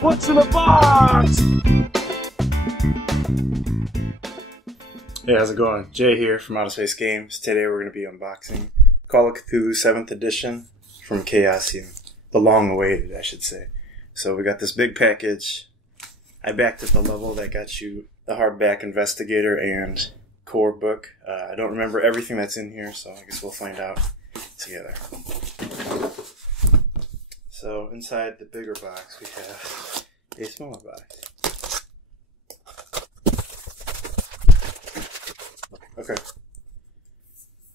What's in the box? Hey, how's it going? Jay here from Outer Space Games. Today we're going to be unboxing Call of Cthulhu 7th edition from Chaosium. The long-awaited, I should say. So we got this big package. I backed at the level that got you the hardback Investigator and core book. I don't remember everything that's in here, so I guess we'll find out together. So inside the bigger box we have a smaller box. Okay.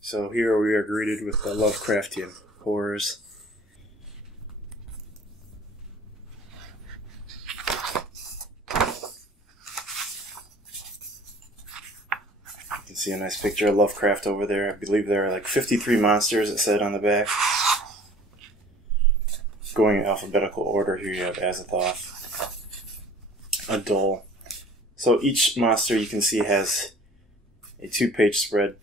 So here we are greeted with the Lovecraftian Horrors. You can see a nice picture of Lovecraft over there. I believe there are like 53 monsters, it said on the back. Going in alphabetical order, here you have Azathoth, Adol. So each monster you can see has a 2-page spread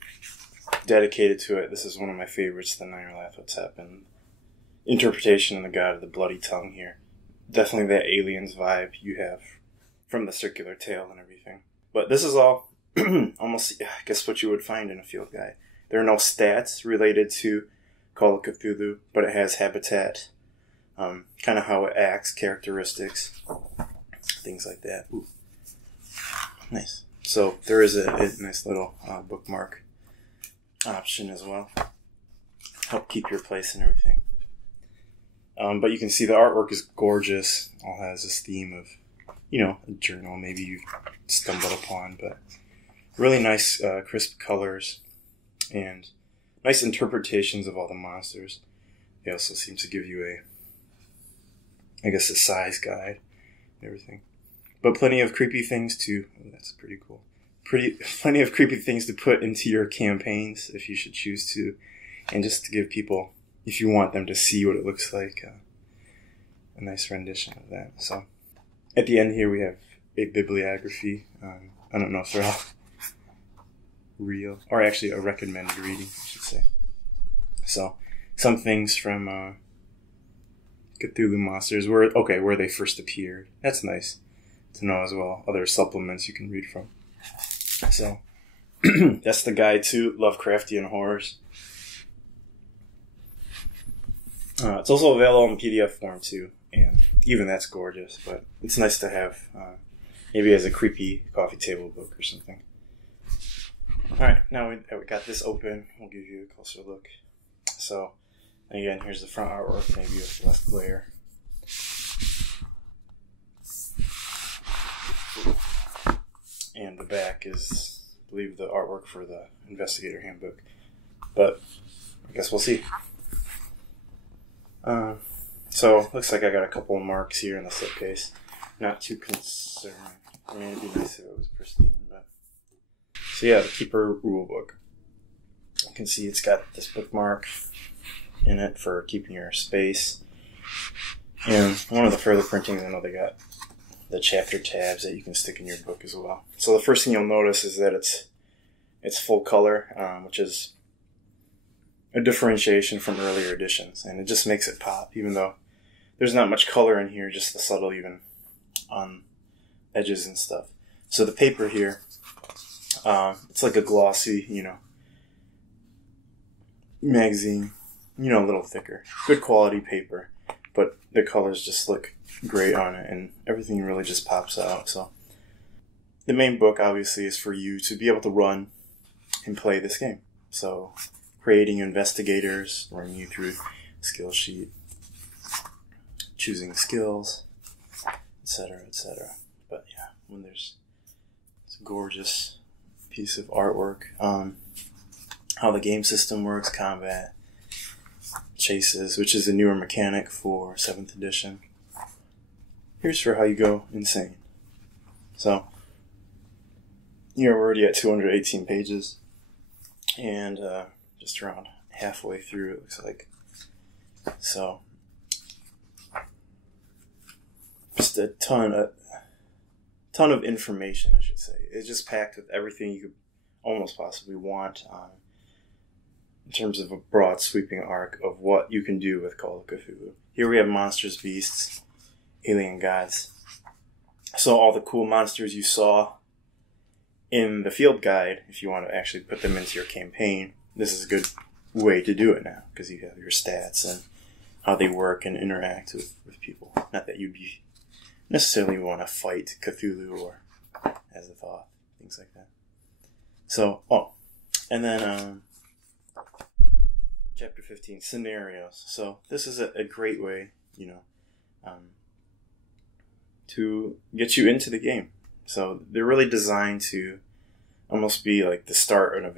dedicated to it. This is one of my favorites, the Nyarlathotep and interpretation of the God of the Bloody Tongue here. Definitely that Aliens vibe you have from the circular tail and everything. But this is all almost, I guess, what you would find in a field guide. There are no stats related to Call of Cthulhu, but it has habitat, kind of how it acts, characteristics, things like that. Ooh. Nice. So there is a nice little bookmark option as well. Help keep your place and everything. But you can see the artwork is gorgeous. All has this theme of, a journal maybe you've stumbled upon, but really nice crisp colors and nice interpretations of all the monsters. They also seem to give you a size guide and everything. But plenty of creepy things to... Oh, that's pretty cool. Plenty of creepy things to put into your campaigns if you should choose to. And just to give people, if you want them to see what it looks like, a nice rendition of that. So, at the end here we have a bibliography. I don't know if they're all real. Or actually a recommended reading, I should say. So, some things from Cthulhu monsters, where they first appeared. That's nice to know as well. Other supplements you can read from. So, that's the guide to Lovecraftian Horrors. It's also available in PDF form too, and even that's gorgeous, but it's nice to have maybe as a creepy coffee table book or something. Alright, now we got this open, we'll give you a closer look. So, again, here's the front artwork, maybe with less glare. And the back is, I believe, the artwork for the Investigator Handbook. But I guess we'll see. So, looks like I got a couple of marks here in the slipcase. Not too concerned. I mean, it'd be nice if it was pristine, but... So yeah, the Keeper Rulebook. You can see it's got this bookmark in it for keeping your space. And one of the further printings, I know they got the chapter tabs that you can stick in your book as well. So the first thing you'll notice is that it's full color, which is a differentiation from earlier editions, and it just makes it pop, even though there's not much color in here, just the subtle even on edges and stuff. So the paper here, it's like a glossy, magazine, a little thicker. Good quality paper, but the colors just look great on it, and everything really just pops out. So the main book obviously is for you to be able to run and play this game. So creating investigators, running you through skill sheet, choosing skills, etc., etc. But yeah, when it's a gorgeous piece of artwork. How the game system works, combat, chases, which is a newer mechanic for 7th edition. Here's for how you go insane. So, you're already at 218 pages, and just around halfway through, it looks like. So, just a ton of information, I should say. It's just packed with everything you could almost possibly want. in terms of a broad sweeping arc of what you can do with Call of Cthulhu. Here we have monsters, beasts, alien gods. So all the cool monsters you saw in the field guide, if you want to actually put them into your campaign, this is a good way to do it now, because you have your stats and how they work and interact with people. Not that you'd be necessarily want to fight Cthulhu or Azathoth, things like that. So, and then Chapter 15, Scenarios. So this is a great way, to get you into the game. So they're really designed to almost be like the start of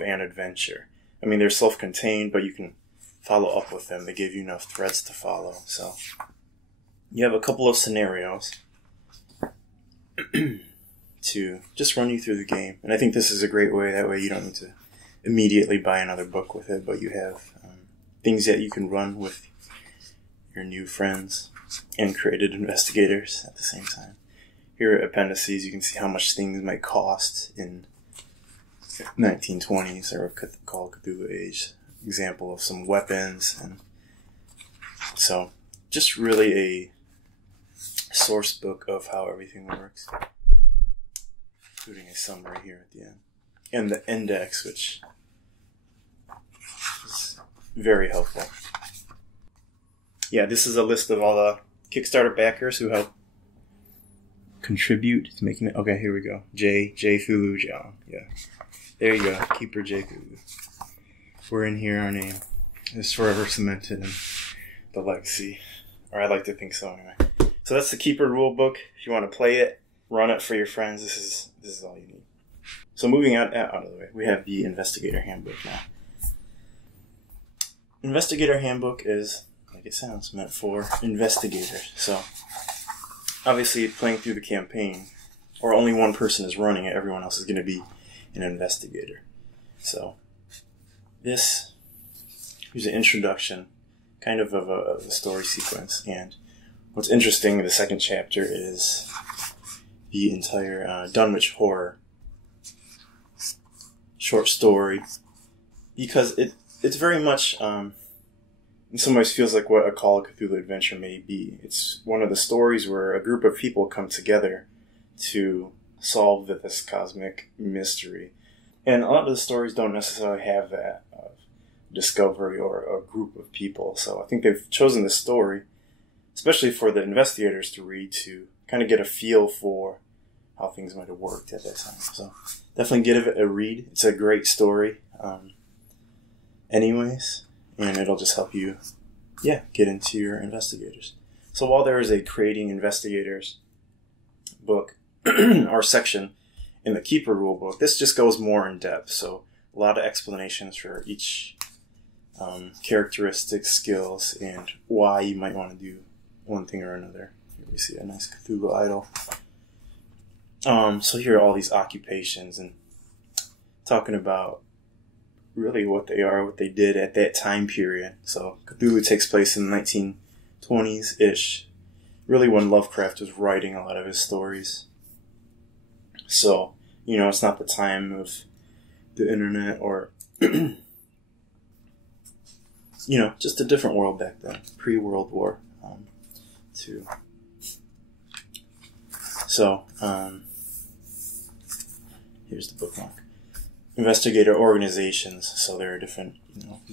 an adventure. I mean, they're self-contained, but you can follow up with them. They give you enough threads to follow. So you have a couple of scenarios to just run you through the game. And I think this is a great way. That way you don't need to immediately buy another book with it, but you have things that you can run with your new friends and created investigators at the same time. Here are appendices. You can see how much things might cost in 1920s or Call of Cthulhu age. Example of some weapons. And so just really a source book of how everything works, including a summary here at the end. And the index, which is very helpful. Yeah, this is a list of all the Kickstarter backers who helped contribute to making it. Okay, here we go. J. Thulu John. Yeah. There you go. Keeper J. Thulu. We're in here. Our name is forever cemented in the legacy. Or I like to think so anyway. So that's the Keeper Rulebook. If you want to play it, run it for your friends, this is all you need. So moving out of the way, we have the Investigator Handbook now. Investigator Handbook is, like it sounds, meant for investigators. So, obviously, playing through the campaign, or only one person is running it, everyone else is going to be an investigator. So, here's an introduction, kind of a story sequence. And what's interesting in the second chapter is the entire Dunwich Horror short story, because it's very much in some ways feels like what a Call of Cthulhu adventure may be. It's one of the stories where a group of people come together to solve this cosmic mystery. And a lot of the stories don't necessarily have that discovery or a group of people. So I think they've chosen this story, especially for the investigators to read, to kind of get a feel for how things might have worked at that time. So definitely give it a read. It's a great story anyways, and it'll just help you get into your investigators. So while there is a Creating Investigators book or section in the Keeper Rulebook, this just goes more in depth. So a lot of explanations for each characteristic, skills, and why you might want to do one thing or another. Here we see a nice Cthulhu idol. So here are all these occupations and talking about really what they are, what they did at that time period. So Cthulhu takes place in the 1920s-ish, really when Lovecraft was writing a lot of his stories. So, it's not the time of the internet or, just a different world back then, pre-World War II. So, here's the bookmark. Investigator organizations. So there are different,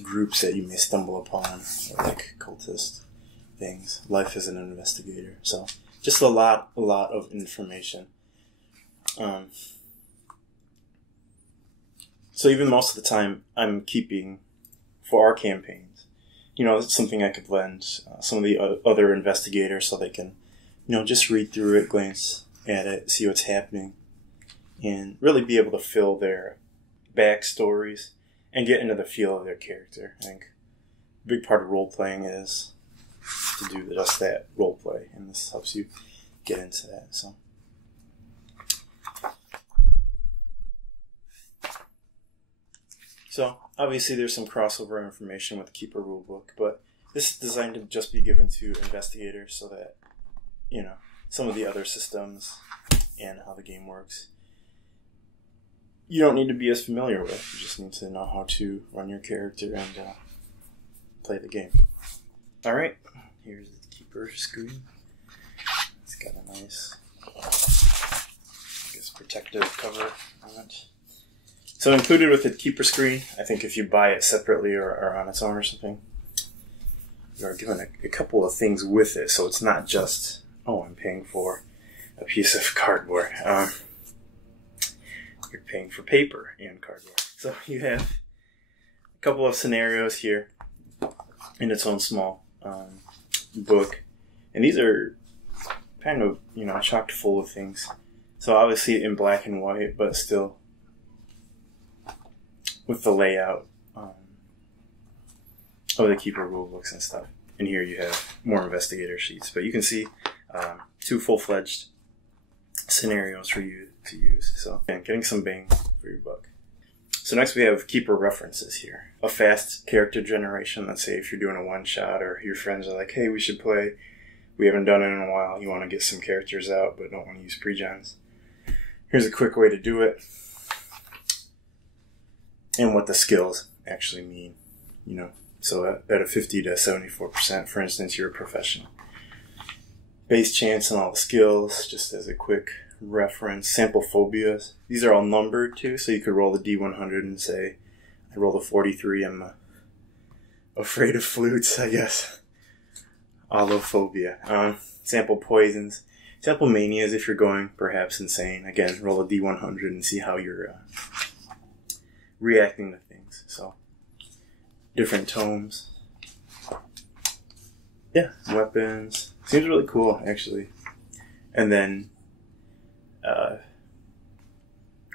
groups that you may stumble upon, or like cultist things. Life as an investigator. So just a lot of information. So even most of the time, I'm keeping for our campaigns. It's something I could lend some of the other investigators so they can, just read through it, glance at it, see what's happening, and really be able to fill their backstories and get into the feel of their character. I think a big part of role-playing is to do just that, role-play, and this helps you get into that. So obviously there's some crossover information with the Keeper Rulebook, but this is designed to just be given to investigators so that, you know, some of the other systems and how the game works you don't need to be as familiar with. You just need to know how to run your character and play the game. Alright, here's the keeper screen. It's got a nice, I guess, protective cover on it. So included with the keeper screen, I think if you buy it separately or on its own or something, you are given a couple of things with it. So it's not just, oh, I'm paying for a piece of cardboard. You're paying for paper and cardboard. So you have a couple of scenarios here in its own small book. And these are kind of, chock full of things. So obviously in black and white, but still with the layout of the keeper rulebooks and stuff. And here you have more investigator sheets. But you can see 2 full-fledged scenarios for you to use. So again, getting some bang for your buck. So next we have keeper references here. A fast character generation. Let's say if you're doing a one-shot or your friends are like, hey, we should play. We haven't done it in a while. You want to get some characters out but don't want to use pre-gens. Here's a quick way to do it. And what the skills actually mean. So at a 50 to 74%, for instance, you're a professional. Base chance and all the skills, just as a quick reference. Sample phobias. These are all numbered too, so you could roll the D100 and say, I rolled a 43, I'm afraid of flutes, I guess. Allophobia. Sample poisons. Sample manias if you're going perhaps insane. Again, roll a D100 and see how you're reacting to things. So, different tomes. Yeah, weapons. Seems really cool, actually. And then,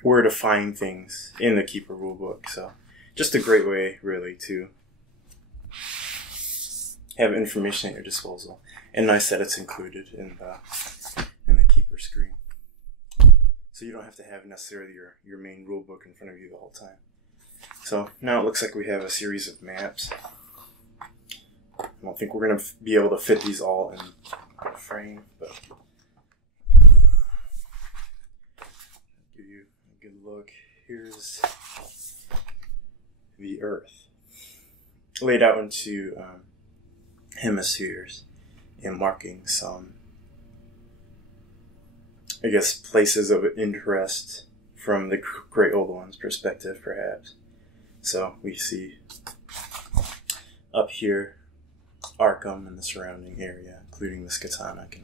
where to find things in the Keeper rulebook. So, just a great way, really, to have information at your disposal. And nice that it's included in the Keeper screen. So you don't have to have necessarily your main rulebook in front of you the whole time. So now it looks like we have a series of maps. I don't think we're going to be able to fit these all in a frame, but give you a good look. Here's the Earth, laid out into hemispheres and marking some, I guess, places of interest from the Great Old One's perspective, perhaps. So we see up here Arkham and the surrounding area, including the Skatonic.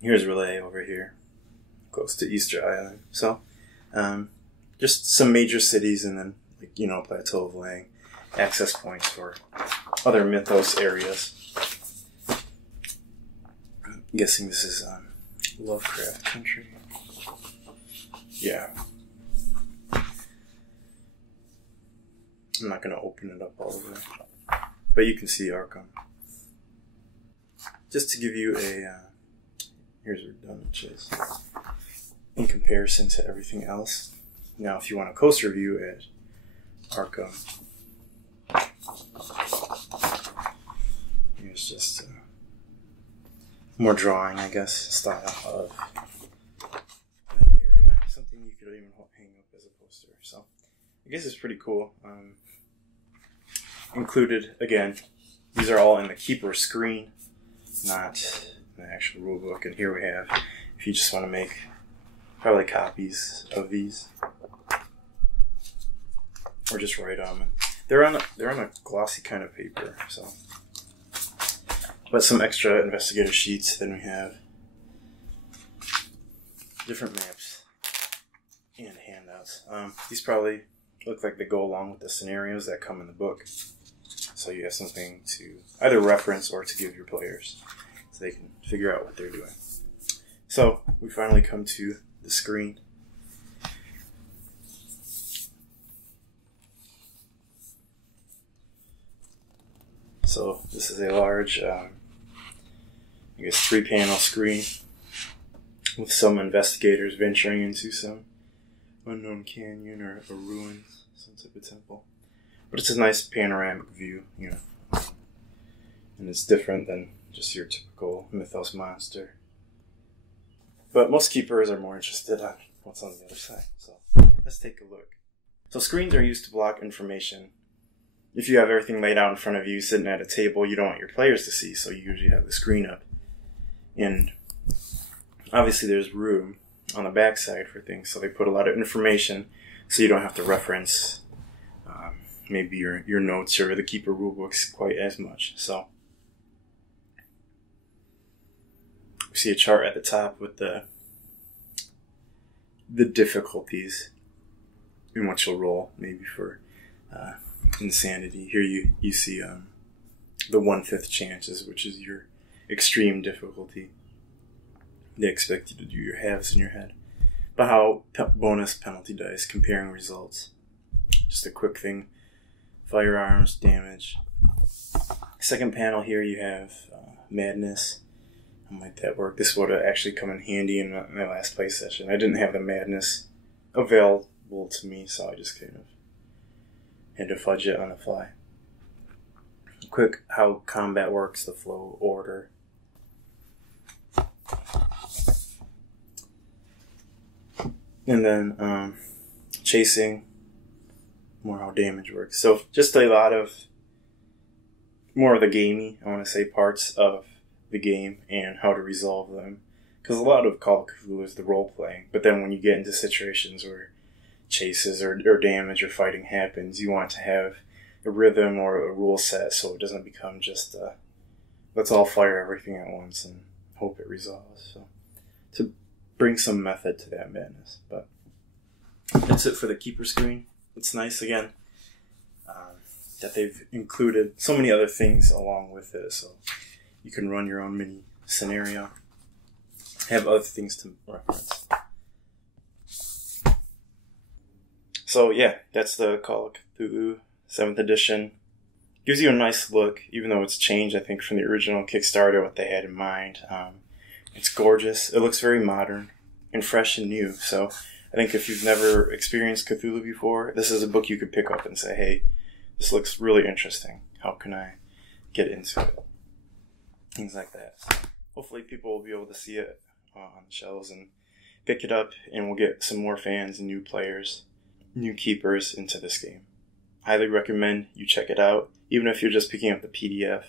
Here's Relay over here, close to Easter Island. So, just some major cities and then, Plateau of Lang, access points for other mythos areas. I'm guessing this is Lovecraft country. Yeah. I'm not going to open it up all the way, but you can see Arkham. Just to give you a, here's where we're done, which is in comparison to everything else. Now, if you want a closer view at Arkham, here's just more drawing, I guess, style of that area. Something you could even hang up as a poster. So, I guess it's pretty cool. Included, again, these are all in the Keeper screen, not the actual rulebook. And here we have, if you just want to make probably copies of these, or just write them. They're on a glossy kind of paper, so. But some extra investigator sheets. Then we have different maps and handouts. These probably look like they go along with the scenarios that come in the book. So you have something to either reference or to give your players so they can figure out what they're doing. So we finally come to the screen. So this is a large, I guess, 3-panel screen with some investigators venturing into some unknown canyon or a ruin, some type of temple. But it's a nice panoramic view, and it's different than just your typical mythos monster. But most keepers are more interested on what's on the other side. So let's take a look. So screens are used to block information. If you have everything laid out in front of you, sitting at a table, you don't want your players to see, so you usually have the screen up. And obviously there's room on the backside for things, so they put a lot of information so you don't have to reference maybe your notes or the keeper rulebooks quite as much. So we see a chart at the top with the difficulties in what you'll roll, maybe for insanity. Here you see the 1/5 chances, which is your extreme difficulty. They expect you to do your halves in your head. But how bonus penalty dice, comparing results. Just a quick thing. Firearms, damage. Second panel here you have madness. How might that work? This would have actually come in handy in my last play session. I didn't have the madness available to me, so I just kind of had to fudge it on the fly. Quick, how combat works, the flow, order. And then chasing, more how damage works. So just a lot of more of the gamey, I want to say, parts of the game and how to resolve them. Because a lot of Call of Cthulhu is the role playing, but then when you get into situations where chases or damage or fighting happens, you want to have a rhythm or a rule set so it doesn't become just let's all fire everything at once and hope it resolves. So to bring some method to that madness. But that's it for the keeper screen. It's nice again that they've included so many other things along with it, so you can run your own mini scenario, have other things to reference. So yeah, that's the Call of Cthulhu 7th edition. Gives you a nice look, even though it's changed, I think, from the original Kickstarter, what they had in mind. It's gorgeous. It looks very modern and fresh and new. So I think if you've never experienced Cthulhu before, this is a book you could pick up and say, hey, this looks really interesting. How can I get into it? Things like that. So hopefully people will be able to see it on the shelves and pick it up, and we'll get some more fans and new players, new keepers into this game. Highly recommend you check it out, even if you're just picking up the PDF.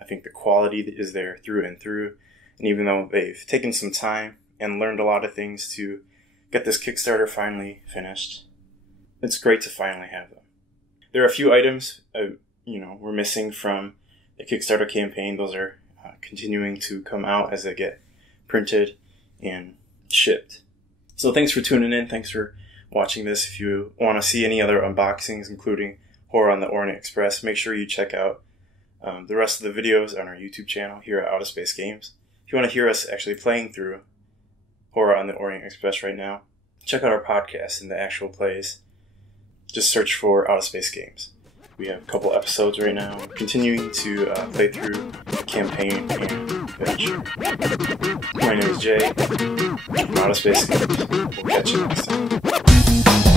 I think the quality is there through and through, and even though they've taken some time and learned a lot of things to get this Kickstarter finally finished, it's great to finally have them. There are a few items we're missing from the Kickstarter campaign. Those are continuing to come out as they get printed and shipped. So thanks for tuning in. Thanks for watching this. If you want to see any other unboxings, including Horror on the Orient Express, make sure you check out the rest of the videos on our YouTube channel here at Out of Space Games. If you want to hear us actually playing through Horror on the Orient Express right now, check out our podcast and the actual plays. Just search for Out of Space Games. We have a couple episodes right now, continuing to play through the campaign and adventure. My name is Jay from Out of Space Games. We'll catch you next time.